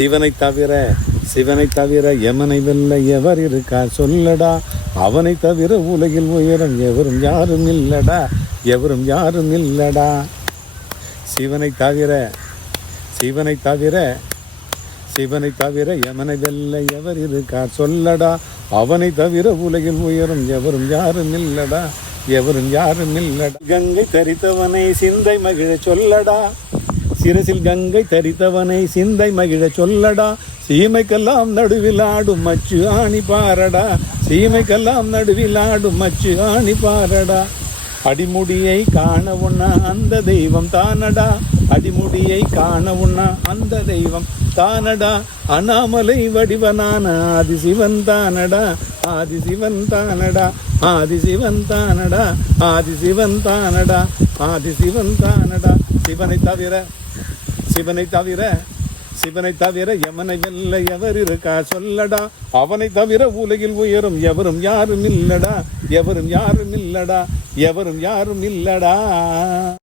சிவனை தவிர சிவனை தவிர யமனை வெல்ல எவர் இருக்கா சொல்லடா. அவனை தவிர உலகில் உயரம் எவரும் யாரும் இல்லடா. எவரும் யாரும் இல்லடா. சிவனை தவிர சிவனை தவிர சிவனை தவிர யமனை வெல்ல எவர் இருக்கா சொல்லடா. அவனை தவிர உலகில் உயரும் எவரும் யாரும் இல்லடா. எவரும் யாரும் இல்லடா. கங்கை தரித்தவனை சிந்தை மகிழ சொல்லடா. சிரசில் கங்கை தரித்தவனை சிந்தை மகிழ சொல்லடா. சீமைக்கெல்லாம் நடுவில் ஆடும் மச்சு ஆணி பாரடா. சீமைக்கெல்லாம் நடுவில் ஆடும் மச்சு ஆணி பாரடா. அடிமுடியை காண உண்ணா அந்த தெய்வம் தானடா. அடிமுடியை காண உண்ணா அந்த தெய்வம் தானடா. அண்ணாமலை வடிவனான ஆதிசிவன் தானடா. ஆதிசிவன் தானடா. ஆதிசிவன் தானடா. ஆதிசிவன் தானடா. ஆதிசிவன் தானடா. சிவனை தவிர சிவனை தவிர சிவனை தவிர எமனை வெல்ல எவர் இருக்கா சொல்லடா. அவனை தவிர உலகில் உயரும் எவரும் யாரும் இல்லடா. எவரும் யாரும் இல்லடா. எவரும் யாரும் இல்லடா.